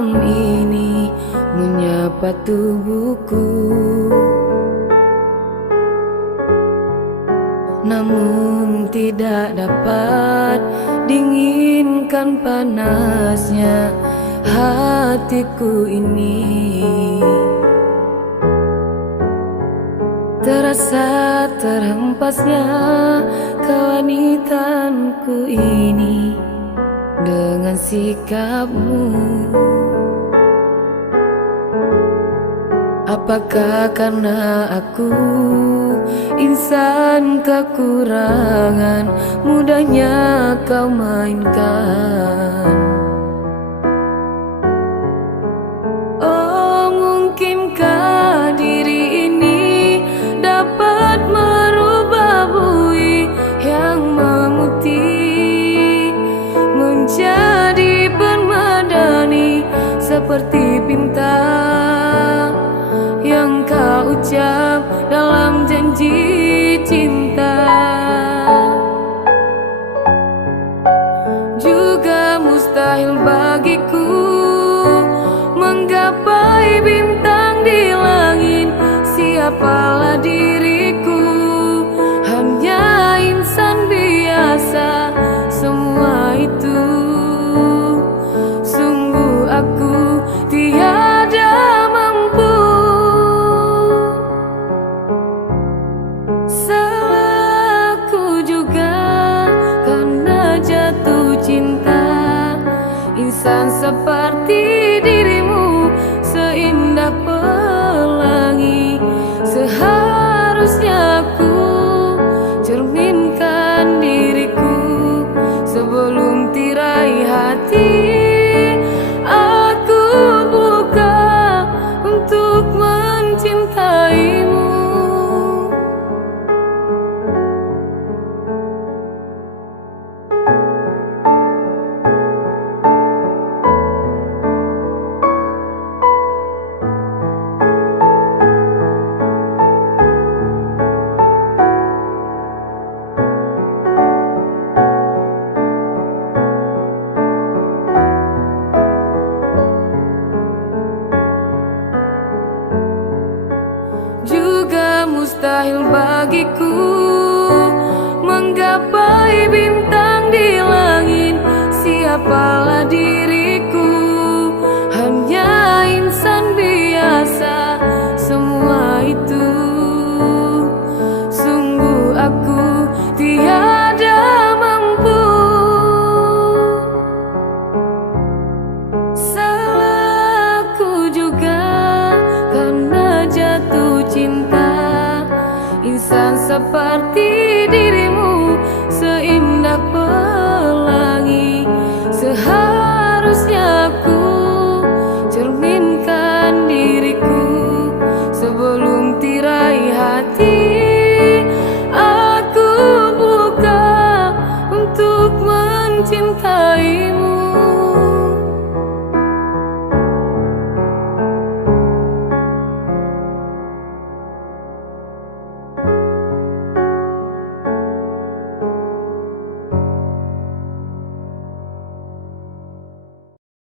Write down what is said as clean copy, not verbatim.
malam ini menyapa tubuhku, namun tidak dapat dinginkan panasnya hatiku ini. Terasa terhempasnya kewanitanku ini dengan sikapmu. Apakah karena aku insan kekurangan, mudahnya kau mainkan? Oh, mungkinkah diri ini dapat merubah bui yang memutih menjadi permadani seperti bintang yang kau ucap dalam janji cinta. Juga mustahil bagiku menggapai bintang di langit. Siapalah diriku, hanya insan biasa. Semua itu sungguh aku tiada mampu. Salahku juga karena jatuh cinta. Insan seperti dirimu seindah pelangi, seharusnya aku cerminkan diriku sebelum tirai hati aku buka untuk mencintaimu. Juga mustahil bagiku menggapai bintang di langit. Siapalah diriku, hanya insan biasa. Semua itu sungguh aku tiada mampu. Salahku juga karena jatuh cinta. Insan seperti